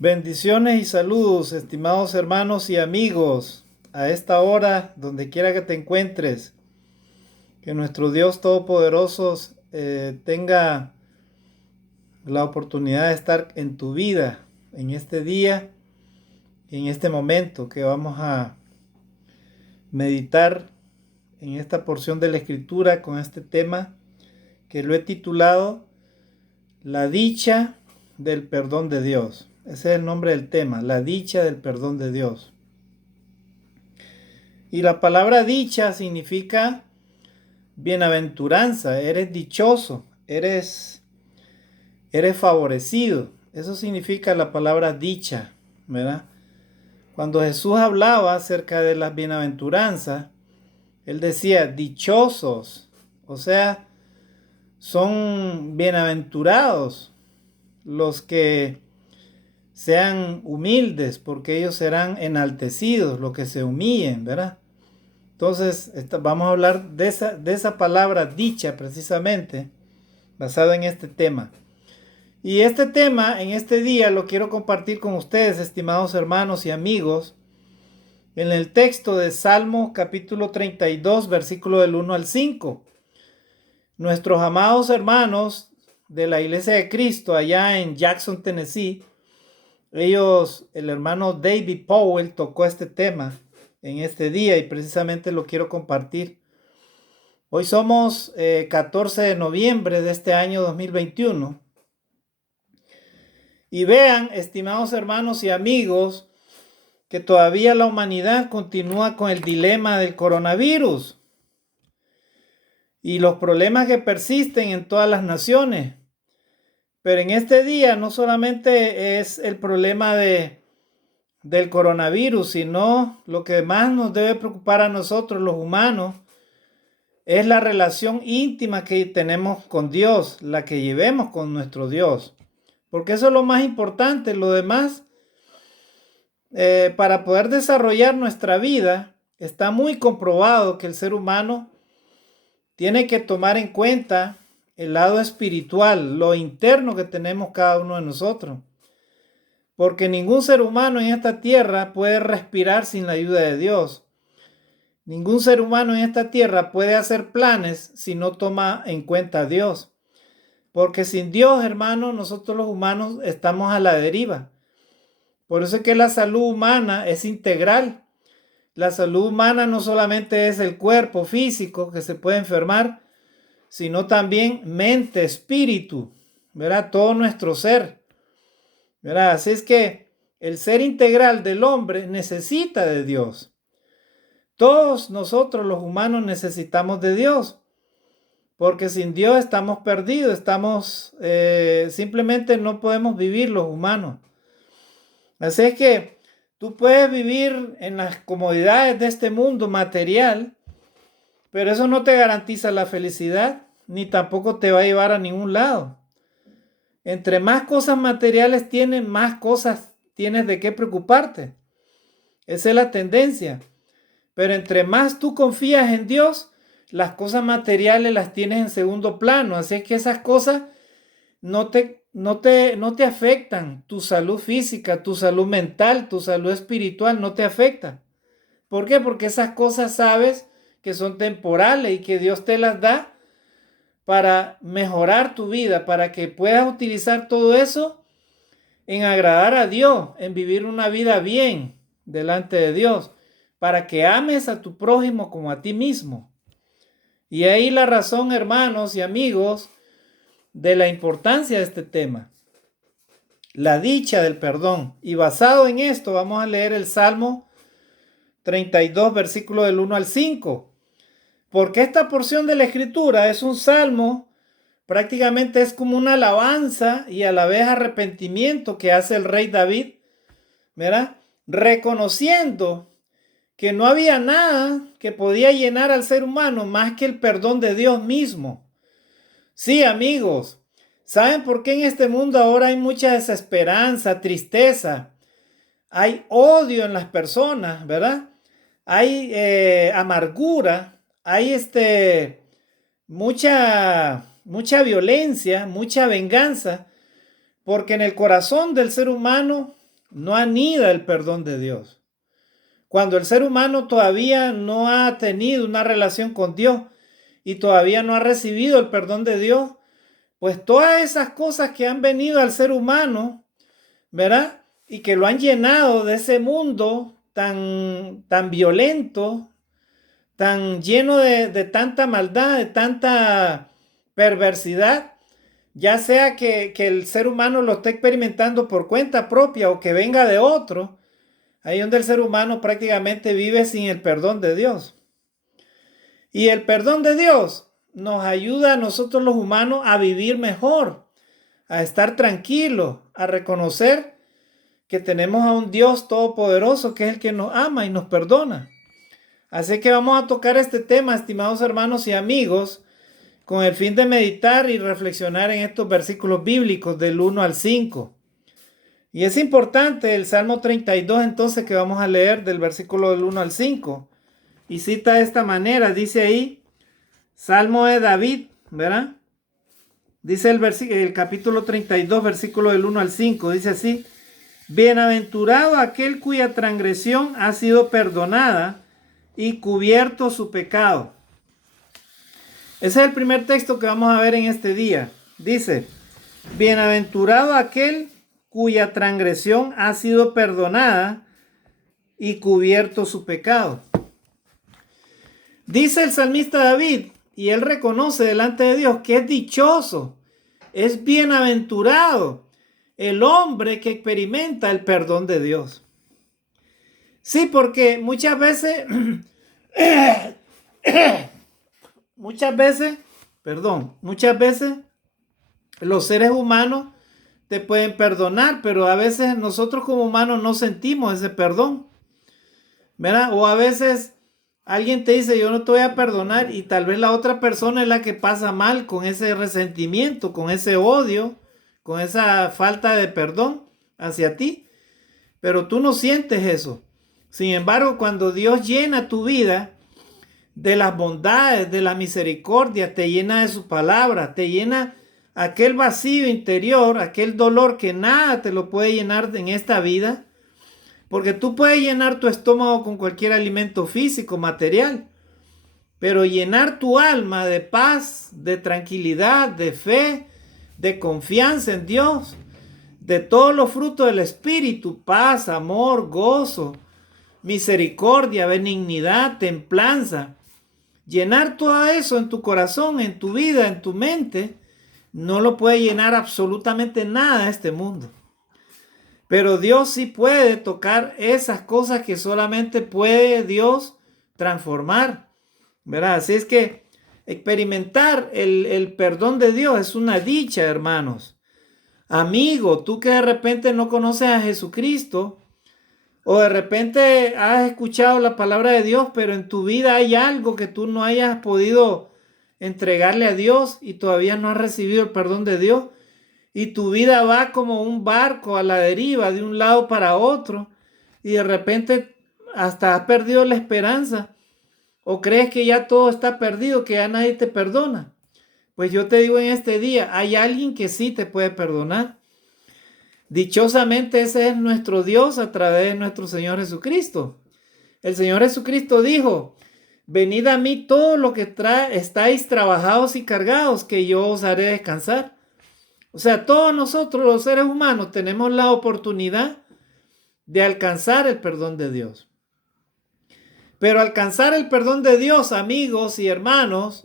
Bendiciones y saludos, estimados hermanos y amigos, a esta hora, donde quiera que te encuentres. Que nuestro Dios Todopoderoso tenga la oportunidad de estar en tu vida, en este día y en este momento que vamos a meditar en esta porción de la Escritura con este tema que lo he titulado La dicha del perdón de Dios. Ese es el nombre del tema, la dicha del perdón de Dios. Y la palabra dicha significa bienaventuranza, eres dichoso, eres favorecido. Eso significa la palabra dicha, ¿verdad? Cuando Jesús hablaba acerca de las bienaventuranzas, él decía dichosos, o sea, son bienaventurados los que sean humildes, porque ellos serán enaltecidos, los que se humillen, ¿verdad? Entonces, vamos a hablar de esa palabra dicha precisamente, basado en este tema. Y este tema, en este día, lo quiero compartir con ustedes, estimados hermanos y amigos, en el texto de Salmo capítulo 32, versículo del 1 al 5. Nuestros amados hermanos de la Iglesia de Cristo, allá en Jackson, Tennessee, el hermano David Powell tocó este tema en este día y precisamente lo quiero compartir. Hoy somos 14 de noviembre de este año 2021. Y vean, estimados hermanos y amigos, que todavía la humanidad continúa con el dilema del coronavirus y los problemas que persisten en todas las naciones. Pero en este día no solamente es el problema del coronavirus, sino lo que más nos debe preocupar a nosotros, los humanos, es la relación íntima que tenemos con Dios, la que llevemos con nuestro Dios. Porque eso es lo más importante. Lo demás, para poder desarrollar nuestra vida, está muy comprobado que el ser humano tiene que tomar en cuenta el lado espiritual, lo interno que tenemos cada uno de nosotros. Porque ningún ser humano en esta tierra puede respirar sin la ayuda de Dios. Ningún ser humano en esta tierra puede hacer planes si no toma en cuenta a Dios. Porque sin Dios, hermano, nosotros los humanos estamos a la deriva. Por eso es que la salud humana es integral. La salud humana no solamente es el cuerpo físico que se puede enfermar, sino también mente, espíritu, ¿verdad? Todo nuestro ser, ¿verdad? Así es que el ser integral del hombre necesita de Dios. Todos nosotros los humanos necesitamos de Dios, porque sin Dios estamos perdidos, simplemente no podemos vivir los humanos. Así es que tú puedes vivir en las comodidades de este mundo material, pero eso no te garantiza la felicidad, ni tampoco te va a llevar a ningún lado. Entre más cosas materiales tienes, más cosas tienes de qué preocuparte. Esa es la tendencia. Pero entre más tú confías en Dios, las cosas materiales las tienes en segundo plano. Así es que esas cosas no te afectan. Tu salud física, tu salud mental, tu salud espiritual no te afecta. ¿Por qué? Porque esas cosas sabes que son temporales y que Dios te las da para mejorar tu vida, para que puedas utilizar todo eso en agradar a Dios, en vivir una vida bien delante de Dios, para que ames a tu prójimo como a ti mismo. Y ahí la razón, hermanos y amigos, de la importancia de este tema, la dicha del perdón. Y basado en esto vamos a leer el Salmo 32, versículo del 1 al 5. Porque esta porción de la Escritura es un salmo, prácticamente es como una alabanza y a la vez arrepentimiento que hace el rey David, ¿verdad? Reconociendo que no había nada que podía llenar al ser humano más que el perdón de Dios mismo. Sí, amigos, ¿saben por qué en este mundo ahora hay mucha desesperanza, tristeza? Hay odio en las personas, ¿verdad? Hay amargura, hay mucha violencia, mucha venganza, porque en el corazón del ser humano no anida el perdón de Dios. Cuando el ser humano todavía no ha tenido una relación con Dios y todavía no ha recibido el perdón de Dios, pues todas esas cosas que han venido al ser humano, ¿verdad? Y que lo han llenado de ese mundo tan violento, tan lleno de tanta maldad, de tanta perversidad, ya sea que el ser humano lo esté experimentando por cuenta propia o que venga de otro, ahí donde el ser humano prácticamente vive sin el perdón de Dios. Y el perdón de Dios nos ayuda a nosotros los humanos a vivir mejor, a estar tranquilos, a reconocer que tenemos a un Dios todopoderoso que es el que nos ama y nos perdona. Así que vamos a tocar este tema, estimados hermanos y amigos, con el fin de meditar y reflexionar en estos versículos bíblicos del 1 al 5. Y es importante el Salmo 32 entonces que vamos a leer del versículo del 1 al 5. Y cita de esta manera, dice ahí, Salmo de David, ¿verdad? Dice el capítulo 32, versículo del 1 al 5, dice así, bienaventurado aquel cuya transgresión ha sido perdonada y cubierto su pecado. Ese es el primer texto que vamos a ver en este día. Dice, bienaventurado aquel cuya transgresión ha sido perdonada y cubierto su pecado. Dice el salmista David, y él reconoce delante de Dios que es dichoso, es bienaventurado el hombre que experimenta el perdón de Dios. Sí, porque muchas veces los seres humanos te pueden perdonar, pero a veces nosotros como humanos no sentimos ese perdón, ¿verdad? O a veces alguien te dice, yo no te voy a perdonar, y tal vez la otra persona es la que pasa mal con ese resentimiento, con ese odio, con esa falta de perdón hacia ti, pero tú no sientes eso. Sin embargo, cuando Dios llena tu vida de las bondades, de la misericordia, te llena de su palabra, te llena aquel vacío interior, aquel dolor que nada te lo puede llenar en esta vida, porque tú puedes llenar tu estómago con cualquier alimento físico, material, pero llenar tu alma de paz, de tranquilidad, de fe, de confianza en Dios, de todos los frutos del Espíritu, paz, amor, gozo, misericordia, benignidad, templanza, llenar todo eso en tu corazón, en tu vida, en tu mente, no lo puede llenar absolutamente nada este mundo. Pero Dios sí puede tocar esas cosas que solamente puede Dios transformar, ¿verdad? Así es que experimentar el perdón de Dios es una dicha, hermanos. Amigo, tú que de repente no conoces a Jesucristo, o de repente has escuchado la palabra de Dios, pero en tu vida hay algo que tú no hayas podido entregarle a Dios y todavía no has recibido el perdón de Dios. Y tu vida va como un barco a la deriva de un lado para otro. Y de repente hasta has perdido la esperanza. O crees que ya todo está perdido, que ya nadie te perdona. Pues yo te digo en este día, hay alguien que sí te puede perdonar. Dichosamente ese es nuestro Dios a través de nuestro Señor Jesucristo. El Señor Jesucristo dijo, venid a mí todos los que estáis trabajados y cargados, que yo os haré descansar. O sea, todos nosotros los seres humanos tenemos la oportunidad de alcanzar el perdón de Dios. Pero alcanzar el perdón de Dios, amigos y hermanos,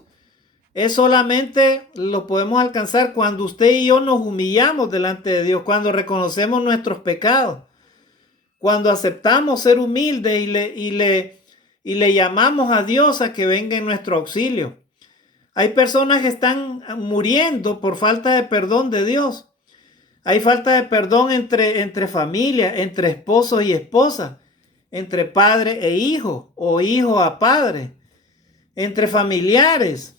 es solamente lo podemos alcanzar cuando usted y yo nos humillamos delante de Dios, cuando reconocemos nuestros pecados, cuando aceptamos ser humildes y le llamamos a Dios a que venga en nuestro auxilio. Hay personas que están muriendo por falta de perdón de Dios. Hay falta de perdón entre familia, entre esposos y esposas, entre padre e hijo o hijo a padre, entre familiares.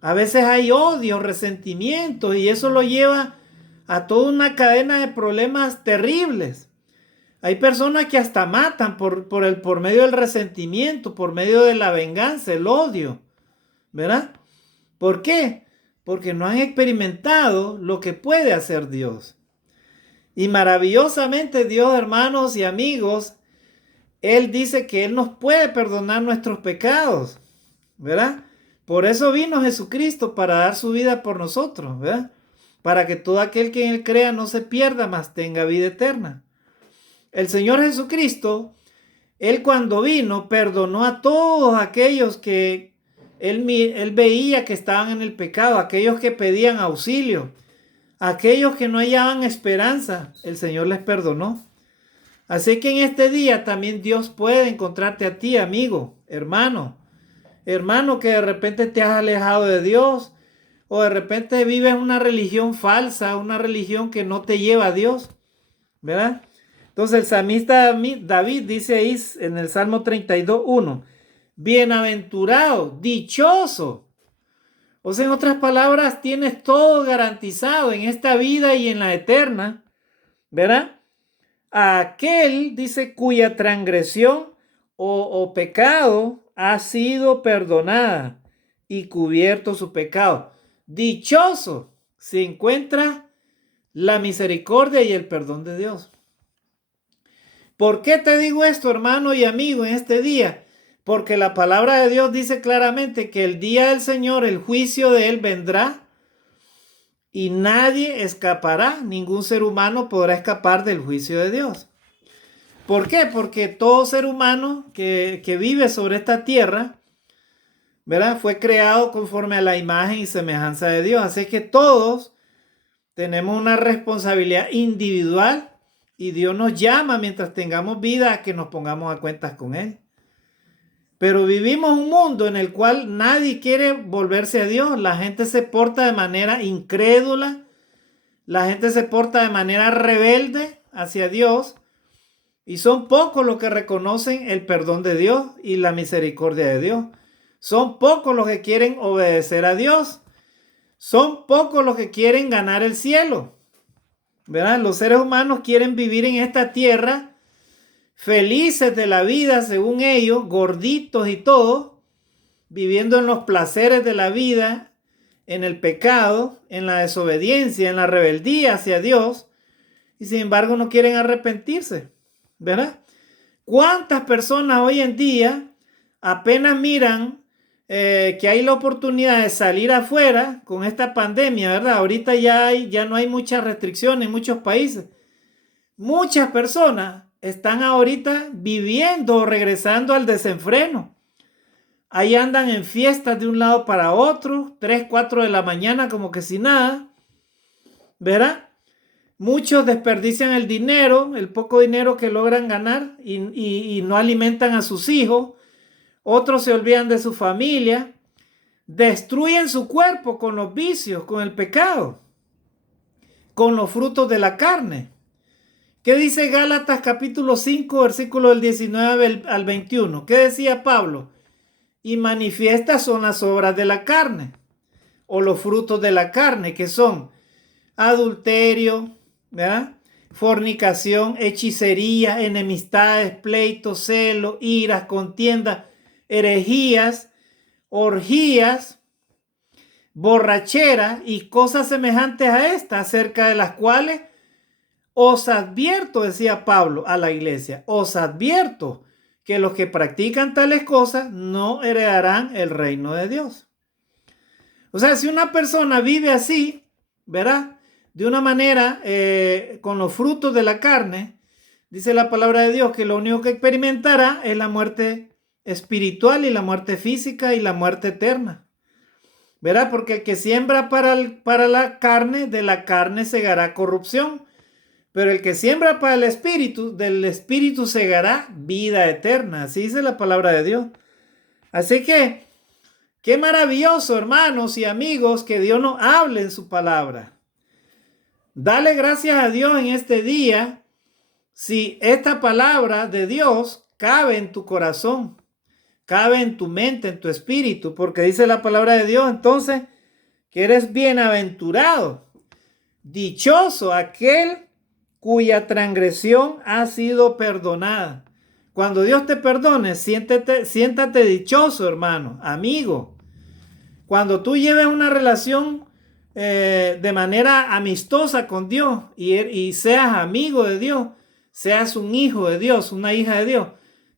A veces hay odio, resentimiento y eso lo lleva a toda una cadena de problemas terribles. Hay personas que hasta matan por medio del resentimiento, por medio de la venganza, el odio, ¿verdad? ¿Por qué? Porque no han experimentado lo que puede hacer Dios. Y maravillosamente Dios, hermanos y amigos, Él dice que Él nos puede perdonar nuestros pecados, ¿verdad? Por eso vino Jesucristo, para dar su vida por nosotros, ¿verdad? Para que todo aquel que en Él crea no se pierda, mas tenga vida eterna. El Señor Jesucristo, Él cuando vino, perdonó a todos aquellos que él veía que estaban en el pecado, aquellos que pedían auxilio, aquellos que no hallaban esperanza, el Señor les perdonó. Así que en este día también Dios puede encontrarte a ti, amigo, hermano que de repente te has alejado de Dios, o de repente vives una religión falsa, una religión que no te lleva a Dios, ¿verdad? Entonces el salmista David dice ahí en el Salmo 32:1, bienaventurado, dichoso. O sea, en otras palabras, tienes todo garantizado en esta vida y en la eterna, ¿verdad? Aquel, dice, cuya transgresión o pecado ha sido perdonada y cubierto su pecado. Dichoso se encuentra la misericordia y el perdón de Dios. ¿Por qué te digo esto, hermano y amigo, en este día? Porque la palabra de Dios dice claramente que el día del Señor, el juicio de Él vendrá y nadie escapará, ningún ser humano podrá escapar del juicio de Dios. ¿Por qué? Porque todo ser humano que vive sobre esta tierra, ¿verdad?, fue creado conforme a la imagen y semejanza de Dios. Así que todos tenemos una responsabilidad individual y Dios nos llama mientras tengamos vida a que nos pongamos a cuentas con Él. Pero vivimos un mundo en el cual nadie quiere volverse a Dios. La gente se porta de manera incrédula. La gente se porta de manera rebelde hacia Dios. Y son pocos los que reconocen el perdón de Dios y la misericordia de Dios. Son pocos los que quieren obedecer a Dios. Son pocos los que quieren ganar el cielo, ¿verdad? Los seres humanos quieren vivir en esta tierra felices de la vida, según ellos, gorditos y todo, viviendo en los placeres de la vida, en el pecado, en la desobediencia, en la rebeldía hacia Dios, y sin embargo no quieren arrepentirse, ¿verdad? ¿Cuántas personas hoy en día apenas miran que hay la oportunidad de salir afuera con esta pandemia, ¿verdad? Ahorita ya no hay muchas restricciones en muchos países. Muchas personas están ahorita viviendo o regresando al desenfreno. Ahí andan en fiestas de un lado para otro, 3, 4 de la mañana como que sin nada, ¿verdad? Muchos desperdician el dinero, el poco dinero que logran ganar y no alimentan a sus hijos. Otros se olvidan de su familia, destruyen su cuerpo con los vicios, con el pecado, con los frutos de la carne. ¿Qué dice Gálatas capítulo 5, versículo del 19 al 21? ¿Qué decía Pablo? Y manifiestas son las obras de la carne, o los frutos de la carne, que son adulterio, ¿verdad?, fornicación, hechicería, enemistades, pleitos, celos, iras, contiendas, herejías, orgías, borrachera y cosas semejantes a estas, acerca de las cuales os advierto, decía Pablo a la iglesia, os advierto que los que practican tales cosas no heredarán el reino de Dios. O sea, si una persona vive así, ¿verdad?, de una manera con los frutos de la carne, dice la palabra de Dios que lo único que experimentará es la muerte espiritual y la muerte física y la muerte eterna, ¿verdad? Porque el que siembra para la carne, de la carne segará corrupción, pero el que siembra para el espíritu, del espíritu segará vida eterna. Así dice la palabra de Dios. Así que, qué maravilloso, hermanos y amigos, que Dios nos hable en su palabra. Dale gracias a Dios en este día si esta palabra de Dios cabe en tu corazón, cabe en tu mente, en tu espíritu, porque dice la palabra de Dios entonces que eres bienaventurado, dichoso aquel cuya transgresión ha sido perdonada. Cuando Dios te perdone, siéntate dichoso, hermano, amigo. Cuando tú lleves una relación de manera amistosa con Dios y seas amigo de Dios, seas un hijo de Dios, una hija de Dios,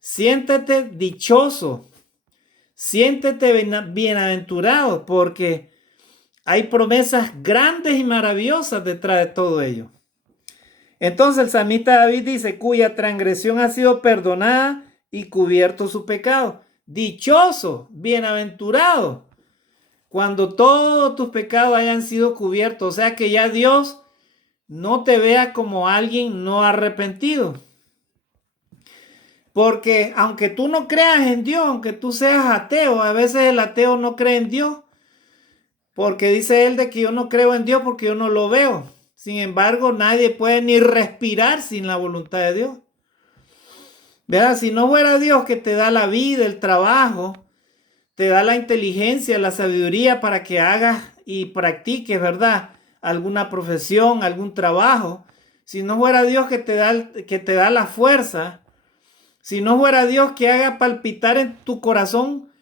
siéntete dichoso, siéntete bienaventurado, porque hay promesas grandes y maravillosas detrás de todo ello. Entonces el salmista David dice, cuya transgresión ha sido perdonada y cubierto su pecado. Dichoso, bienaventurado, cuando todos tus pecados hayan sido cubiertos. O sea que ya Dios no te vea como alguien no arrepentido. Porque aunque tú no creas en Dios, aunque tú seas ateo, a veces el ateo no cree en Dios, porque dice él de que yo no creo en Dios porque yo no lo veo. Sin embargo, nadie puede ni respirar sin la voluntad de Dios. ¿Verdad? Si no fuera Dios que te da la vida, el trabajo, te da la inteligencia, la sabiduría para que hagas y practiques, ¿verdad?, alguna profesión, algún trabajo. Si no fuera Dios que te da la fuerza, si no fuera Dios que haga palpitar en tu corazón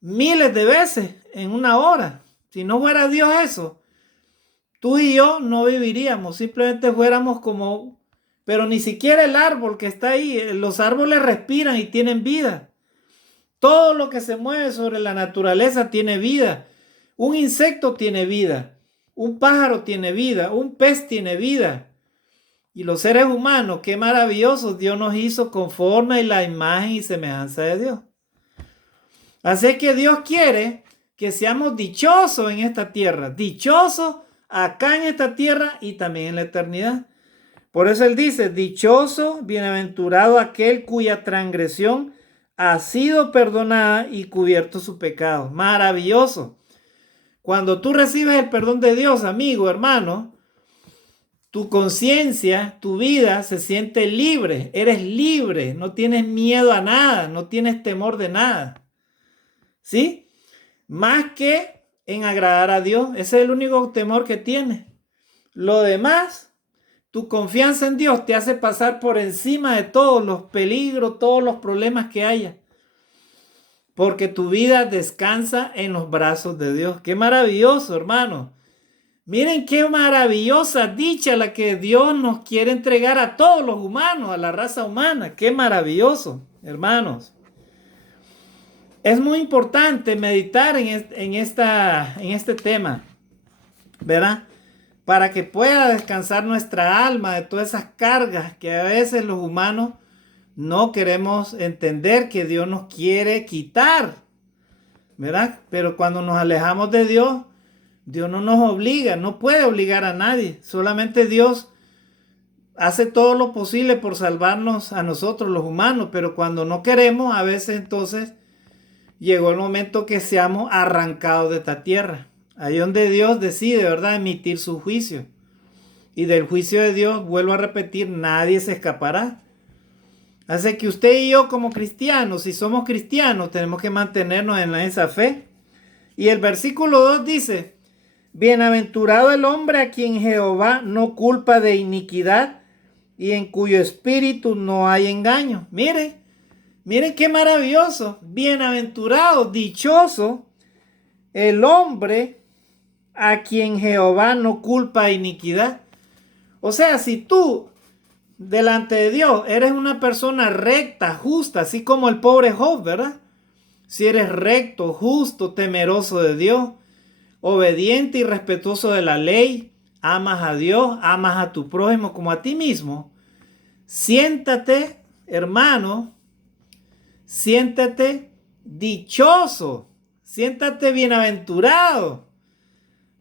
miles de veces en una hora, si no fuera Dios eso, tú y yo no viviríamos, simplemente fuéramos como, pero ni siquiera el árbol que está ahí, los árboles respiran y tienen vida. Todo lo que se mueve sobre la naturaleza tiene vida. Un insecto tiene vida, un pájaro tiene vida, un pez tiene vida. Y los seres humanos, qué maravillosos, Dios nos hizo conforme a la imagen y semejanza de Dios. Así que Dios quiere que seamos dichosos en esta tierra, dichosos acá en esta tierra y también en la eternidad. Por eso Él dice, dichoso, bienaventurado aquel cuya transgresión ha sido perdonada y cubierto su pecado. Maravilloso. Cuando tú recibes el perdón de Dios, amigo, hermano, tu conciencia, tu vida se siente libre. Eres libre, no tienes miedo a nada, no tienes temor de nada. ¿Sí? Más que en agradar a Dios. Ese es el único temor que tienes. Lo demás, tu confianza en Dios te hace pasar por encima de todos los peligros, todos los problemas que haya. Porque tu vida descansa en los brazos de Dios. Qué maravilloso, hermano. Miren qué maravillosa dicha la que Dios nos quiere entregar a todos los humanos, a la raza humana. Qué maravilloso, hermanos. Es muy importante meditar en este tema, ¿verdad? Para que pueda descansar nuestra alma de todas esas cargas que a veces los humanos no queremos entender que Dios nos quiere quitar, ¿verdad? Pero cuando nos alejamos de Dios, Dios no nos obliga, no puede obligar a nadie. Solamente Dios hace todo lo posible por salvarnos a nosotros los humanos, pero cuando no queremos, a veces entonces llegó el momento que seamos arrancados de esta tierra. Ahí donde Dios decide, ¿verdad?, emitir su juicio. Y del juicio de Dios, vuelvo a repetir, nadie se escapará. Así que usted y yo como cristianos, si somos cristianos, tenemos que mantenernos en esa fe. Y el versículo 2 dice, bienaventurado el hombre a quien Jehová no culpa de iniquidad y en cuyo espíritu no hay engaño. Miren qué maravilloso, bienaventurado, dichoso el hombre a quien Jehová no culpa iniquidad. O sea, si tú delante de Dios eres una persona recta, justa, así como el pobre Job, ¿verdad? Si eres recto, justo, temeroso de Dios, obediente y respetuoso de la ley, amas a Dios, amas a tu prójimo como a ti mismo, siéntate, hermano, siéntate dichoso, siéntate bienaventurado,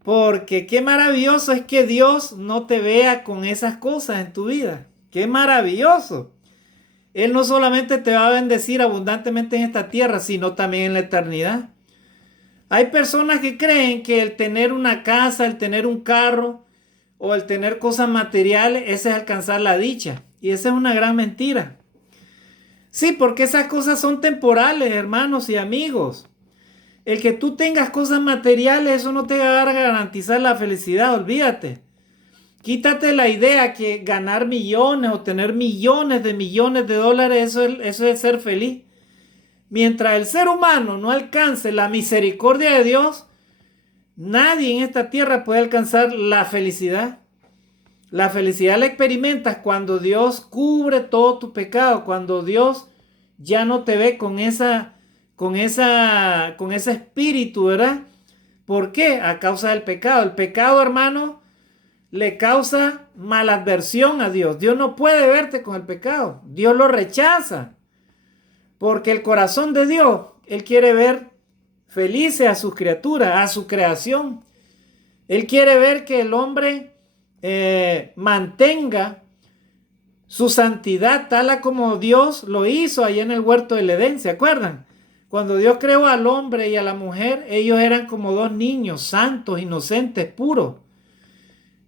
porque qué maravilloso es que Dios no te vea con esas cosas en tu vida. Qué maravilloso. Él no solamente te va a bendecir abundantemente en esta tierra, sino también en la eternidad. Hay personas que creen que el tener una casa, el tener un carro o el tener cosas materiales, ese es alcanzar la dicha. Y esa es una gran mentira. Sí, porque esas cosas son temporales, hermanos y amigos. El que tú tengas cosas materiales, eso no te va a garantizar la felicidad, olvídate. Quítate la idea que ganar millones o tener millones de dólares, eso es ser feliz. Mientras el ser humano no alcance la misericordia de Dios, Nadie en esta tierra puede alcanzar la felicidad. La felicidad la experimentas cuando Dios cubre todo tu pecado, cuando Dios ya no te ve con ese espíritu, ¿verdad? ¿Por qué? A causa del pecado. El pecado, hermano, le causa maladversión a Dios. Dios no puede verte con el pecado. Dios lo rechaza. Porque el corazón de Dios, Él quiere ver felices a sus criaturas, a su creación. Él quiere ver que el hombre mantenga su santidad tal a como Dios lo hizo allá en el huerto del Edén. ¿Se acuerdan? Cuando Dios creó al hombre y a la mujer, ellos eran como dos niños santos, inocentes, puros.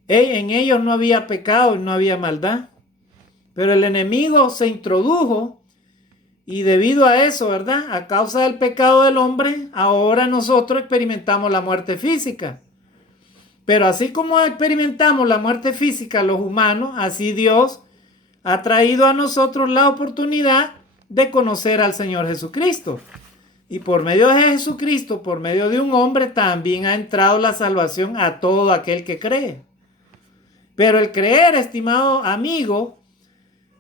En ellos no había pecado y no había maldad. Pero el enemigo se introdujo y debido a eso, ¿verdad? A causa del pecado del hombre, ahora nosotros experimentamos la muerte física. Pero así como experimentamos la muerte física los humanos, así Dios ha traído a nosotros la oportunidad de conocer al Señor Jesucristo. Y por medio de Jesucristo, por medio de un hombre, también ha entrado la salvación a todo aquel que cree. Pero el creer, estimado amigo,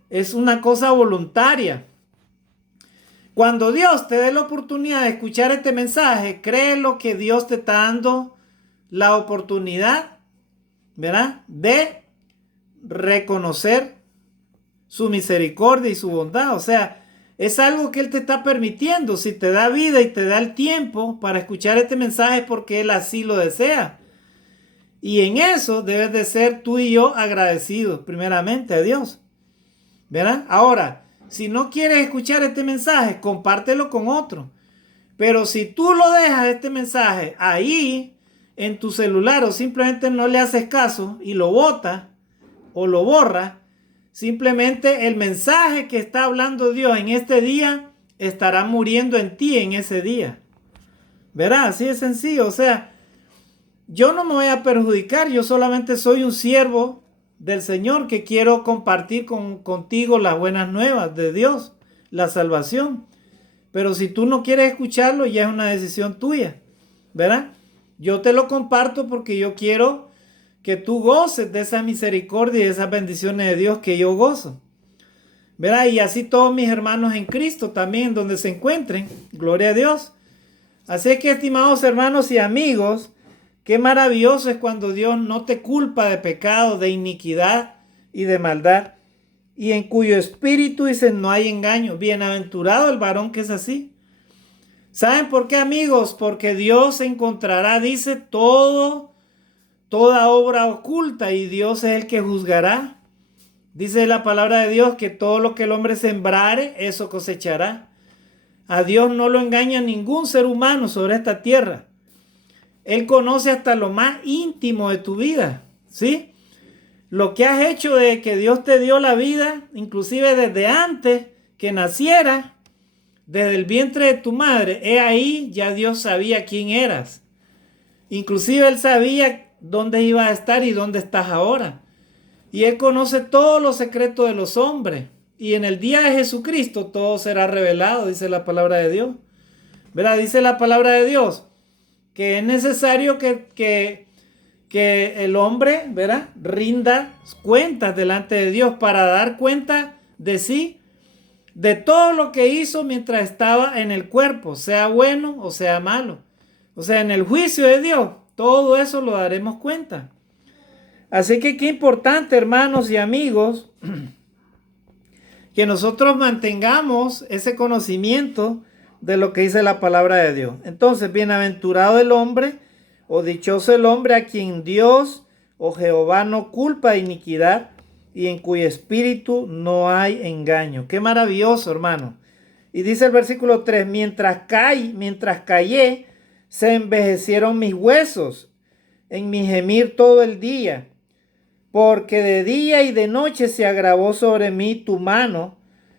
es una cosa voluntaria. Cuando Dios te dé la oportunidad de escuchar este mensaje, créelo que Dios te está dando la oportunidad, ¿verdad?, de reconocer su misericordia y su bondad. O sea, es algo que Él te está permitiendo. Si te da vida y te da el tiempo para escuchar este mensaje, porque Él así lo desea. Y en eso debes de ser tú y yo agradecidos primeramente a Dios, ¿verdad? Ahora, si no quieres escuchar este mensaje, compártelo con otro. Pero si tú lo dejas este mensaje ahí en tu celular o simplemente no le haces caso y lo botas o lo borras, simplemente el mensaje que está hablando Dios en este día estará muriendo en ti en ese día. ¿Verdad? Así de sencillo. O sea, yo no me voy a perjudicar, yo solamente soy un siervo del Señor que quiero compartir contigo las buenas nuevas de Dios, la salvación. Pero si tú no quieres escucharlo, ya es una decisión tuya, ¿verdad? Yo te lo comparto porque yo quiero que tú goces de esa misericordia y de esas bendiciones de Dios que yo gozo, ¿verdad? Y así todos mis hermanos en Cristo también, donde se encuentren, gloria a Dios. Así que, estimados hermanos y amigos, qué maravilloso es cuando Dios no te culpa de pecado, de iniquidad y de maldad, y en cuyo espíritu dice no hay engaño. Bienaventurado el varón que es así. ¿Saben por qué, amigos? Porque Dios encontrará, dice, toda obra oculta, y Dios es el que juzgará. Dice la palabra de Dios que todo lo que el hombre sembrare, eso cosechará. A Dios no lo engaña ningún ser humano sobre esta tierra. Él conoce hasta lo más íntimo de tu vida, ¿sí? Lo que has hecho de que Dios te dio la vida, inclusive desde antes que naciera, desde el vientre de tu madre, ahí ya Dios sabía quién eras. Inclusive Él sabía dónde ibas a estar y dónde estás ahora. Y Él conoce todos los secretos de los hombres. Y en el día de Jesucristo todo será revelado, dice la palabra de Dios. ¿Verdad? Dice la palabra de Dios que es necesario que el hombre, ¿verdad?, rinda cuentas delante de Dios para dar cuenta de sí, de todo lo que hizo mientras estaba en el cuerpo, sea bueno o sea malo. O sea, en el juicio de Dios, todo eso lo daremos cuenta. Así que qué importante, hermanos y amigos, que nosotros mantengamos ese conocimiento de lo que dice la palabra de Dios. Entonces, bienaventurado el hombre o dichoso el hombre a quien Dios o Jehová no culpa de iniquidad y en cuyo espíritu no hay engaño. Qué maravilloso, hermano. Y dice el versículo 3, mientras callé, se envejecieron mis huesos en mi gemir todo el día, porque de día y de noche se agravó sobre mí tu mano,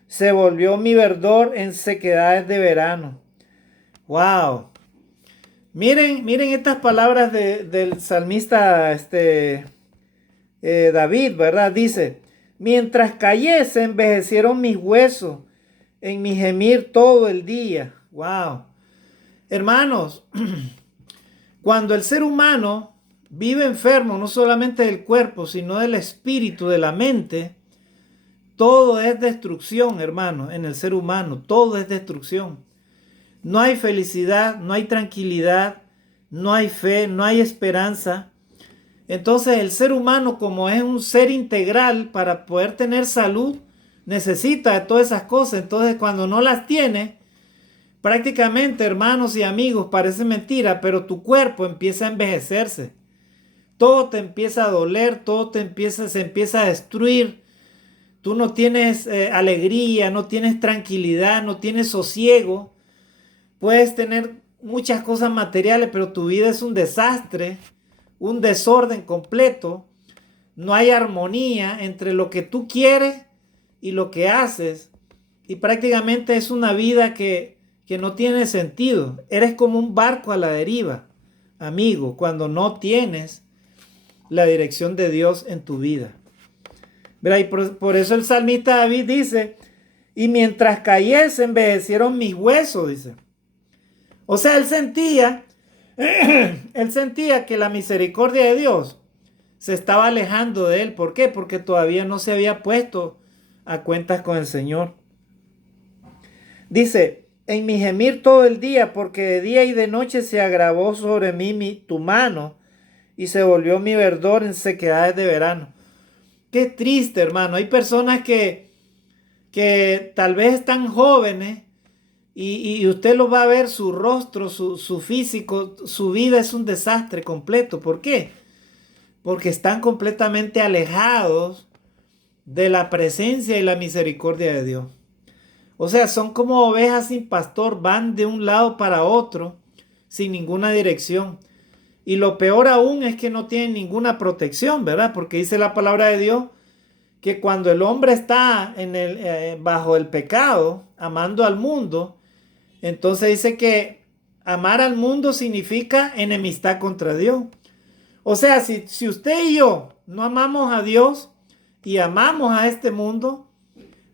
se volvió mi verdor en sequedades de verano. Wow. Miren estas palabras del salmista David, ¿verdad? Dice, mientras callé se envejecieron mis huesos en mi gemir todo el día. Wow. Hermanos, Cuando el ser humano vive enfermo, no solamente del cuerpo, sino del espíritu, de la mente, todo es destrucción, hermano, en el ser humano, todo es destrucción. No hay felicidad, no hay tranquilidad, no hay fe, no hay esperanza. Entonces el ser humano, como es un ser integral, para poder tener salud, necesita de todas esas cosas. Entonces cuando no las tiene, prácticamente, hermanos y amigos, parece mentira, pero tu cuerpo empieza a envejecerse. Todo te empieza a doler, se empieza a destruir. Tú no tienes alegría, no tienes tranquilidad, no tienes sosiego. Puedes tener muchas cosas materiales, pero tu vida es un desastre, un desorden completo. No hay armonía entre lo que tú quieres y lo que haces. Y prácticamente es una vida que no tiene sentido. Eres como un barco a la deriva, amigo, cuando no tienes la dirección de Dios en tu vida. ¿Verdad? Y por eso el salmista David dice, y mientras cayese envejecieron mis huesos, dice. O sea, él sentía que la misericordia de Dios se estaba alejando de él. ¿Por qué? Porque todavía no se había puesto a cuentas con el Señor. Dice, en mi gemir todo el día, porque de día y de noche se agravó sobre mí tu mano y se volvió mi verdor en sequedades de verano. Qué triste, hermano. Hay personas que tal vez están jóvenes y usted lo va a ver, su rostro, su físico, su vida es un desastre completo. ¿Por qué? Porque están completamente alejados de la presencia y la misericordia de Dios. O sea, son como ovejas sin pastor, van de un lado para otro sin ninguna dirección. Y lo peor aún es que no tienen ninguna protección, ¿verdad? Porque dice la palabra de Dios que cuando el hombre está bajo el pecado, amando al mundo, entonces dice que amar al mundo significa enemistad contra Dios. O sea, si usted y yo no amamos a Dios y amamos a este mundo,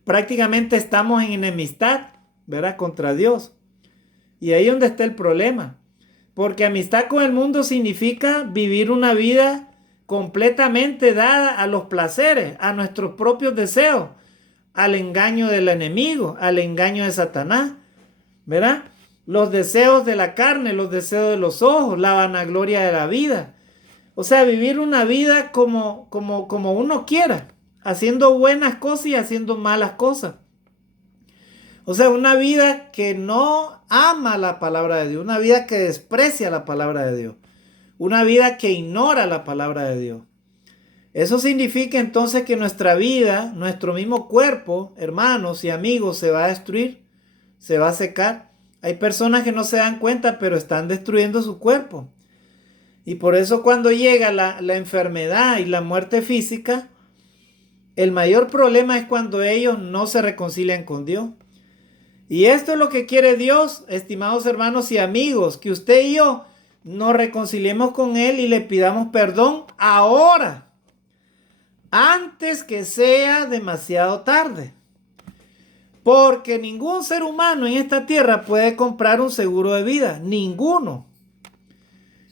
prácticamente estamos en enemistad, ¿verdad? Contra Dios. Y ahí es donde está el problema. Porque amistad con el mundo significa vivir una vida completamente dada a los placeres, a nuestros propios deseos, al engaño del enemigo, al engaño de Satanás, ¿verdad? Los deseos de la carne, los deseos de los ojos, la vanagloria de la vida. O sea, vivir una vida como uno quiera, haciendo buenas cosas y haciendo malas cosas. O sea, una vida que no ama la palabra de Dios, una vida que desprecia la palabra de Dios, una vida que ignora la palabra de Dios. Eso significa entonces que nuestra vida, nuestro mismo cuerpo, hermanos y amigos, se va a destruir, se va a secar. Hay personas que no se dan cuenta, pero están destruyendo su cuerpo. Y por eso cuando llega la enfermedad y la muerte física, el mayor problema es cuando ellos no se reconcilian con Dios. Y esto es lo que quiere Dios, estimados hermanos y amigos, que usted y yo nos reconciliemos con Él y le pidamos perdón ahora, antes que sea demasiado tarde. Porque ningún ser humano en esta tierra puede comprar un seguro de vida, ninguno.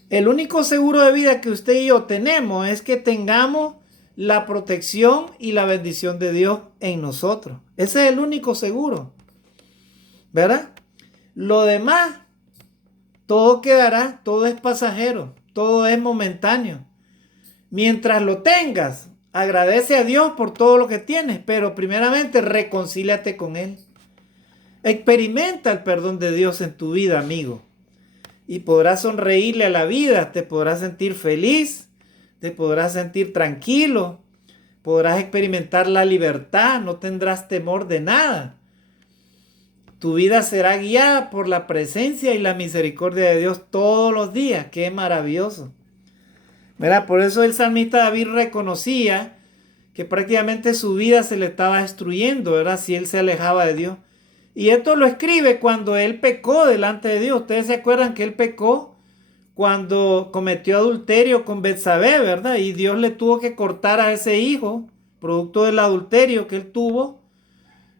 El único seguro de vida que usted y yo tenemos es que tengamos la protección y la bendición de Dios en nosotros. Ese es el único seguro. ¿Verdad? Lo demás, todo quedará, todo es pasajero, todo es momentáneo. Mientras lo tengas, agradece a Dios por todo lo que tienes, pero primeramente reconcíliate con Él. Experimenta el perdón de Dios en tu vida, amigo. Y podrás sonreírle a la vida, te podrás sentir feliz, te podrás sentir tranquilo, podrás experimentar la libertad, no tendrás temor de nada. Tu vida será guiada por la presencia y la misericordia de Dios todos los días. ¡Qué maravilloso! ¿Verdad? Por eso el salmista David reconocía que prácticamente su vida se le estaba destruyendo, ¿verdad? Si él se alejaba de Dios. Y esto lo escribe cuando él pecó delante de Dios. Ustedes se acuerdan que él pecó cuando cometió adulterio con Betsabé, ¿verdad? Y Dios le tuvo que cortar a ese hijo, producto del adulterio que él tuvo.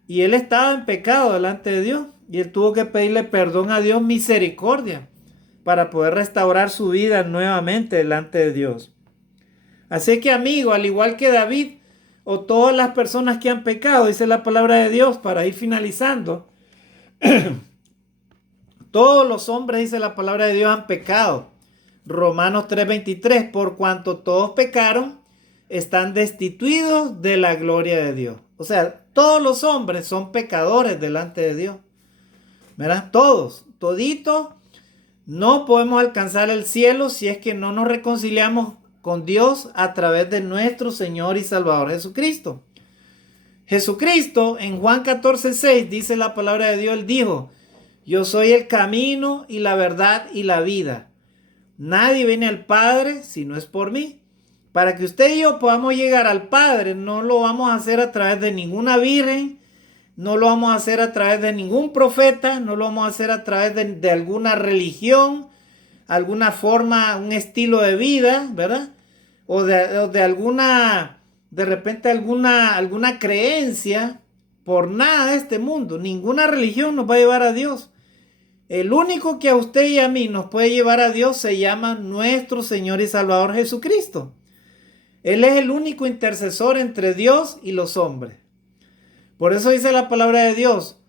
Y él estaba en pecado delante de Dios. Y él tuvo que pedirle perdón a Dios, misericordia, para poder restaurar su vida nuevamente delante de Dios. Así que, amigo, al igual que David o todas las personas que han pecado, dice la palabra de Dios, para ir finalizando, todos los hombres, dice la palabra de Dios, han pecado. Romanos 3:23, por cuanto todos pecaron, están destituidos de la gloria de Dios. O sea, todos los hombres son pecadores delante de Dios. ¿Verdad? Todos, toditos, no podemos alcanzar el cielo si es que no nos reconciliamos con Dios a través de nuestro Señor y Salvador Jesucristo. Jesucristo en Juan 14:6 dice la palabra de Dios, él dijo, yo soy el camino y la verdad y la vida. Nadie viene al Padre si no es por mí. Para que usted y yo podamos llegar al Padre, no lo vamos a hacer a través de ninguna virgen, no lo vamos a hacer a través de ningún profeta, no lo vamos a hacer a través de alguna religión, alguna forma, un estilo de vida, ¿verdad? O de alguna, de repente alguna creencia, por nada de este mundo. Ninguna religión nos va a llevar a Dios. El único que a usted y a mí nos puede llevar a Dios se llama nuestro Señor y Salvador Jesucristo. Él es el único intercesor entre Dios y los hombres. Por eso dice la palabra de Dios,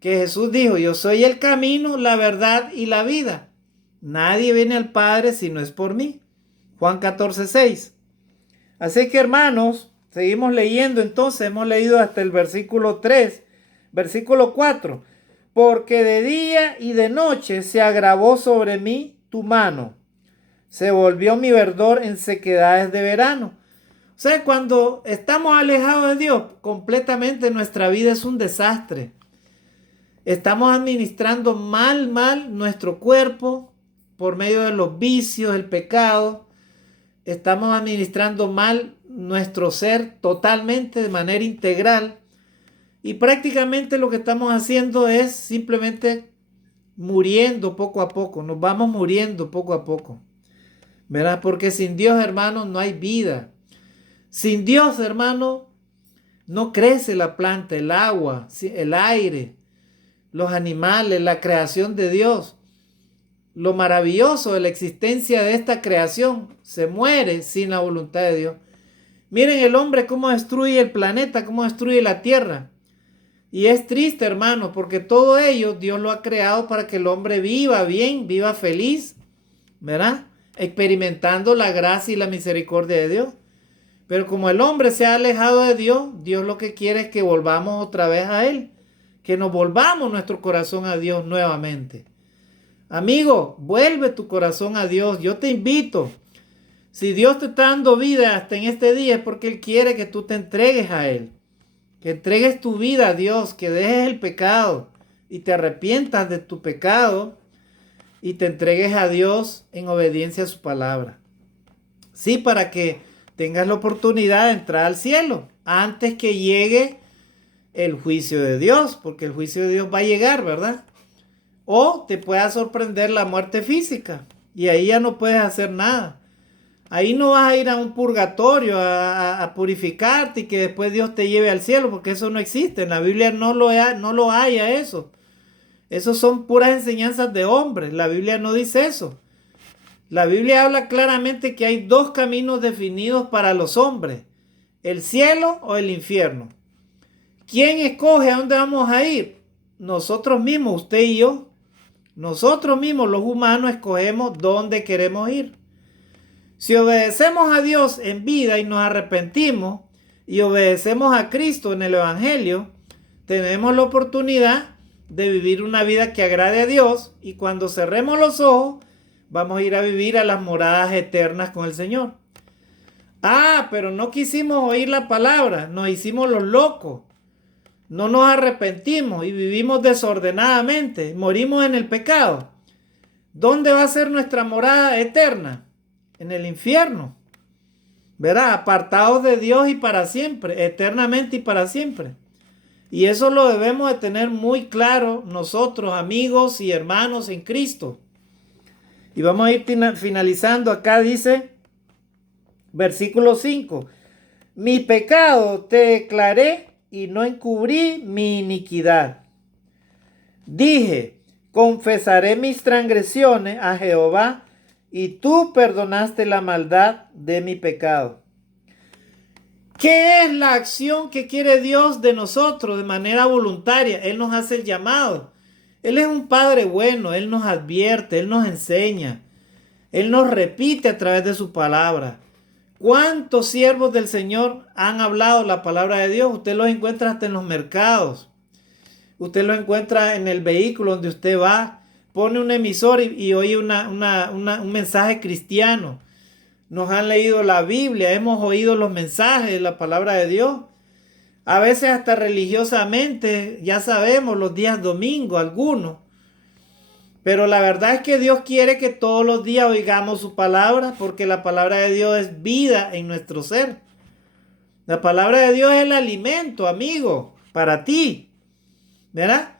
que Jesús dijo, yo soy el camino, la verdad y la vida. Nadie viene al Padre si no es por mí. Juan 14:6. Así que, hermanos, seguimos leyendo entonces, hemos leído hasta el versículo 3, versículo 4. Porque de día y de noche se agravó sobre mí tu mano. Se volvió mi verdor en sequedades de verano. O sea, cuando estamos alejados de Dios, completamente nuestra vida es un desastre. Estamos administrando mal nuestro cuerpo por medio de los vicios, el pecado. Estamos administrando mal nuestro ser totalmente, de manera integral. Y prácticamente lo que estamos haciendo es simplemente muriendo poco a poco. Nos vamos muriendo poco a poco. ¿Verdad? Porque sin Dios, hermanos, no hay vida. Sin Dios, hermano, no crece la planta, el agua, el aire, los animales, la creación de Dios. Lo maravilloso de la existencia de esta creación se muere sin la voluntad de Dios. Miren el hombre cómo destruye el planeta, cómo destruye la tierra. Y es triste, hermano, porque todo ello Dios lo ha creado para que el hombre viva bien, viva feliz, ¿verdad? Experimentando la gracia y la misericordia de Dios. Pero como el hombre se ha alejado de Dios, Dios lo que quiere es que volvamos otra vez a Él. Que nos volvamos nuestro corazón a Dios nuevamente. Amigo, vuelve tu corazón a Dios. Yo te invito. Si Dios te está dando vida hasta en este día es porque Él quiere que tú te entregues a Él. Que entregues tu vida a Dios, que dejes el pecado y te arrepientas de tu pecado y te entregues a Dios en obediencia a su palabra. Sí, para que tengas la oportunidad de entrar al cielo antes que llegue el juicio de Dios, porque el juicio de Dios va a llegar, ¿verdad? O te pueda sorprender la muerte física y ahí ya no puedes hacer nada. Ahí no vas a ir a un purgatorio a purificarte y que después Dios te lleve al cielo, porque eso no existe. En la Biblia no lo hay a eso. Eso son puras enseñanzas de hombres. La Biblia no dice eso. La Biblia habla claramente que hay dos caminos definidos para los hombres: el cielo o el infierno. ¿Quién escoge a dónde vamos a ir? Nosotros mismos, usted y yo. Nosotros mismos, los humanos, escogemos dónde queremos ir. Si obedecemos a Dios en vida y nos arrepentimos y obedecemos a Cristo en el Evangelio, tenemos la oportunidad de vivir una vida que agrade a Dios, y cuando cerremos los ojos vamos a ir a vivir a las moradas eternas con el Señor. Pero no quisimos oír la palabra, nos hicimos los locos, no nos arrepentimos y vivimos desordenadamente, morimos en el pecado. ¿Dónde va a ser nuestra morada eterna? En el infierno, ¿verdad? Apartados de Dios y para siempre, eternamente y para siempre. Y eso lo debemos de tener muy claro nosotros, amigos y hermanos en Cristo. Y vamos a ir finalizando. Acá dice, versículo 5, mi pecado te declaré y no encubrí mi iniquidad. Dije, Confesaré mis transgresiones a Jehová, y tú perdonaste la maldad de mi pecado. ¿Qué es la acción que quiere Dios de nosotros de manera voluntaria? Él nos hace el llamado. Él es un Padre bueno, Él nos advierte, Él nos enseña, Él nos repite a través de su palabra. ¿Cuántos siervos del Señor han hablado la palabra de Dios? Usted los encuentra hasta en los mercados. Usted lo encuentra en el vehículo donde usted va. Pone un emisor y oye un mensaje cristiano. Nos han leído la Biblia, hemos oído los mensajes de la palabra de Dios. A veces hasta religiosamente, ya sabemos, los días domingos, algunos. Pero la verdad es que Dios quiere que todos los días oigamos su palabra, porque la palabra de Dios es vida en nuestro ser. La palabra de Dios es el alimento, amigo, para ti. ¿Verdad?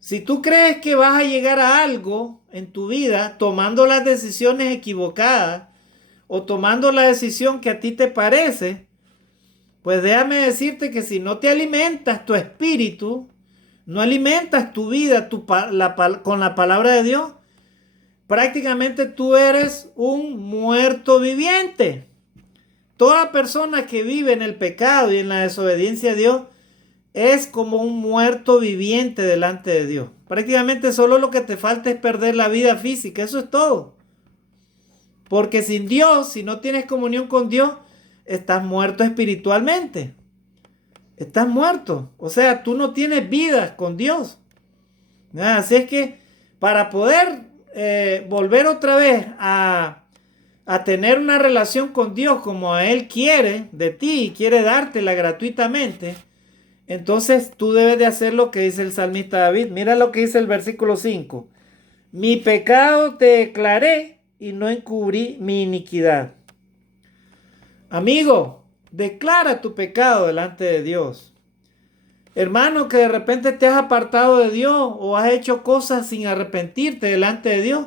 Si tú crees que vas a llegar a algo en tu vida tomando las decisiones equivocadas o tomando la decisión que a ti te parece, pues déjame decirte que si no te alimentas tu espíritu, no alimentas tu vida con la palabra de Dios, prácticamente tú eres un muerto viviente. Toda persona que vive en el pecado y en la desobediencia a Dios es como un muerto viviente delante de Dios. Prácticamente solo lo que te falta es perder la vida física, eso es todo. Porque sin Dios, si no tienes comunión con Dios, estás muerto espiritualmente. Estás muerto. O sea, tú no tienes vida con Dios. Así es que para poder volver otra vez a tener una relación con Dios como Él quiere de ti y quiere dártela gratuitamente, entonces tú debes de hacer lo que dice el salmista David. Mira lo que dice el versículo 5. Mi pecado te declaré y no encubrí mi iniquidad. Amigo, declara tu pecado delante de Dios. Hermano, que de repente te has apartado de Dios o has hecho cosas sin arrepentirte delante de Dios.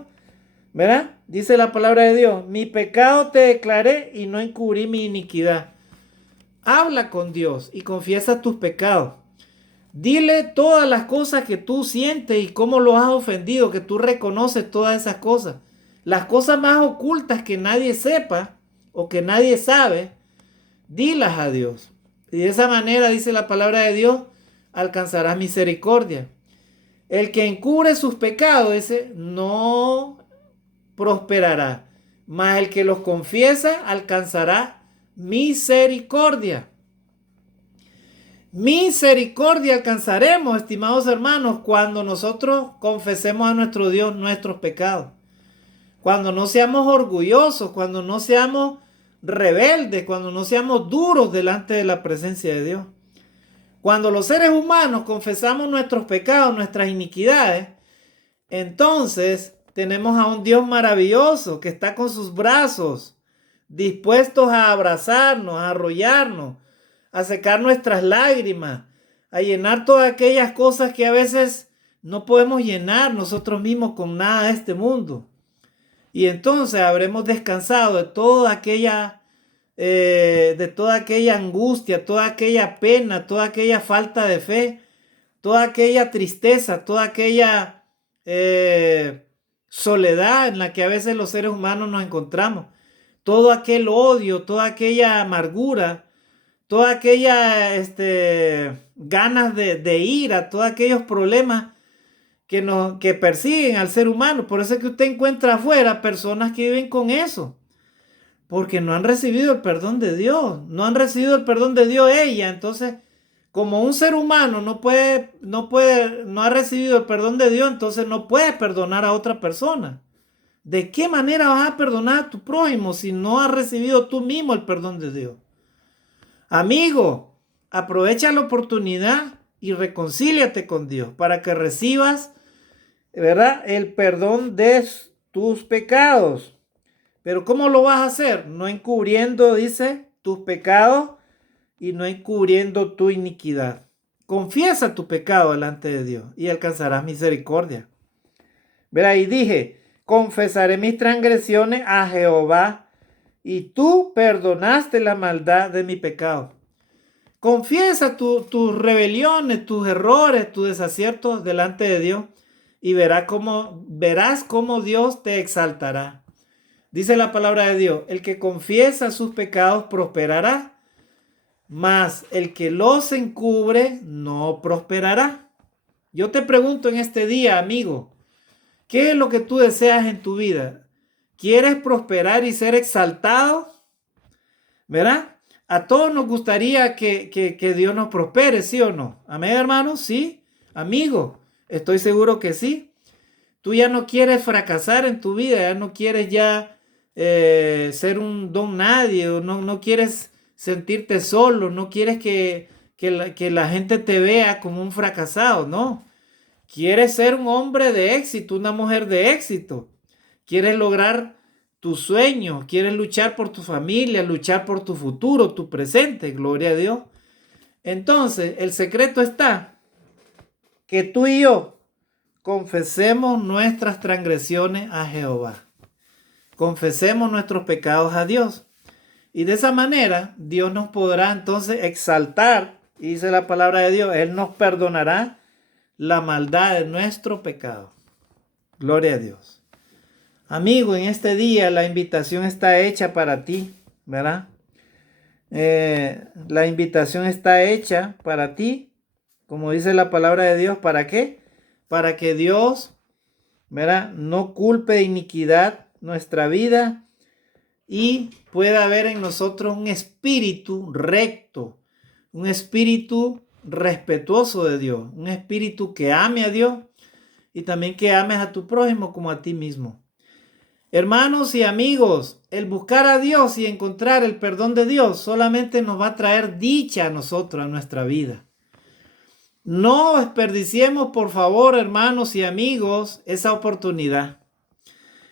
¿Verdad? Dice la palabra de Dios. Mi pecado te declaré y no encubrí mi iniquidad. Habla con Dios y confiesa tus pecados. Dile todas las cosas que tú sientes y cómo lo has ofendido, que tú reconoces todas esas cosas. Las cosas más ocultas que nadie sepa o que nadie sabe, dilas a Dios. Y de esa manera, dice la palabra de Dios, alcanzarás misericordia. El que encubre sus pecados, ese no prosperará, mas el que los confiesa alcanzará misericordia. Misericordia alcanzaremos, estimados hermanos, cuando nosotros confesemos a nuestro Dios nuestros pecados. Cuando no seamos orgullosos, cuando no seamos rebeldes, cuando no seamos duros delante de la presencia de Dios. Cuando los seres humanos confesamos nuestros pecados, nuestras iniquidades, entonces tenemos a un Dios maravilloso que está con sus brazos dispuestos a abrazarnos, a arrollarnos, a secar nuestras lágrimas, a llenar todas aquellas cosas que a veces no podemos llenar nosotros mismos con nada de este mundo. Y entonces habremos descansado de toda aquella angustia, toda aquella pena, toda aquella falta de fe, toda aquella tristeza, toda aquella soledad en la que a veces los seres humanos nos encontramos, todo aquel odio, toda aquella amargura, toda aquella ganas de ira, todos aquellos problemas que persiguen al ser humano. Por eso es que usted encuentra afuera personas que viven con eso, porque no han recibido el perdón de Dios, no han recibido el perdón de Dios ella. Entonces, como un ser humano no ha recibido el perdón de Dios, entonces no puede perdonar a otra persona. ¿De qué manera vas a perdonar a tu prójimo si no has recibido tú mismo el perdón de Dios? Amigo, aprovecha la oportunidad y reconcíliate con Dios para que recibas, ¿verdad?, el perdón de tus pecados. Pero ¿cómo lo vas a hacer? No encubriendo, dice, tus pecados y no encubriendo tu iniquidad. Confiesa tu pecado delante de Dios y alcanzarás misericordia. Verá, y dije, confesaré mis transgresiones a Jehová y tú perdonaste la maldad de mi pecado. Confiesa tus rebeliones, tus errores, tus desaciertos delante de Dios y verás cómo Dios te exaltará. Dice la palabra de Dios, el que confiesa sus pecados prosperará, mas el que los encubre no prosperará. Yo te pregunto en este día, amigo, ¿qué es lo que tú deseas en tu vida? ¿Quieres prosperar y ser exaltado? ¿Verdad? A todos nos gustaría que Dios nos prospere, ¿sí o no? Amén, hermanos, sí. Amigo, estoy seguro que sí. Tú ya no quieres fracasar en tu vida, ya no quieres ya ser un don nadie, o no quieres sentirte solo, no quieres que la gente te vea como un fracasado, no. Quieres ser un hombre de éxito, una mujer de éxito. Quieres lograr tus sueños, quieres luchar por tu familia, luchar por tu futuro, tu presente, gloria a Dios. Entonces, el secreto está que tú y yo confesemos nuestras transgresiones a Jehová. Confesemos nuestros pecados a Dios. Y de esa manera, Dios nos podrá entonces exaltar. Y dice la palabra de Dios, Él nos perdonará la maldad de nuestro pecado. Gloria a Dios. Amigo, en este día la invitación está hecha para ti, ¿verdad? La invitación está hecha para ti, como dice la palabra de Dios, ¿para qué? Para que Dios, ¿verdad?, no culpe de iniquidad nuestra vida y pueda haber en nosotros un espíritu recto, un espíritu respetuoso de Dios, un espíritu que ame a Dios y también que ames a tu prójimo como a ti mismo. Hermanos y amigos, el buscar a Dios y encontrar el perdón de Dios solamente nos va a traer dicha a nosotros, a nuestra vida. No desperdiciemos, por favor, hermanos y amigos, esa oportunidad.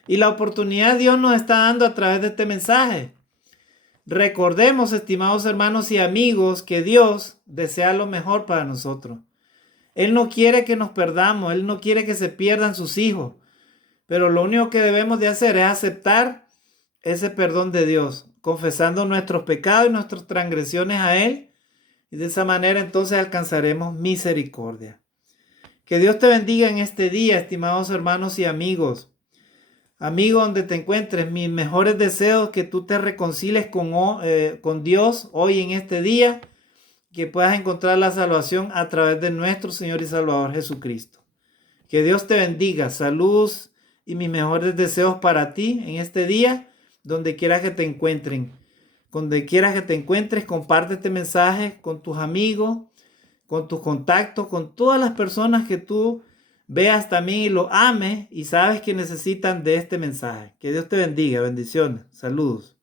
Y la oportunidad Dios nos está dando a través de este mensaje. Recordemos, estimados hermanos y amigos, que Dios desea lo mejor para nosotros. Él no quiere que nos perdamos, Él no quiere que se pierdan sus hijos. Pero lo único que debemos de hacer es aceptar ese perdón de Dios, confesando nuestros pecados y nuestras transgresiones a Él. Y de esa manera entonces alcanzaremos misericordia. Que Dios te bendiga en este día, estimados hermanos y amigos. Amigo, donde te encuentres, mis mejores deseos que tú te reconcilies con Dios hoy en este día, que puedas encontrar la salvación a través de nuestro Señor y Salvador Jesucristo. Que Dios te bendiga, salud y mis mejores deseos para ti en este día, donde quiera que te encuentren. Donde quiera que te encuentres, comparte este mensaje con tus amigos, con tus contactos, con todas las personas que tú veas también y lo ames y sabes que necesitan de este mensaje. Que Dios te bendiga, bendiciones, saludos.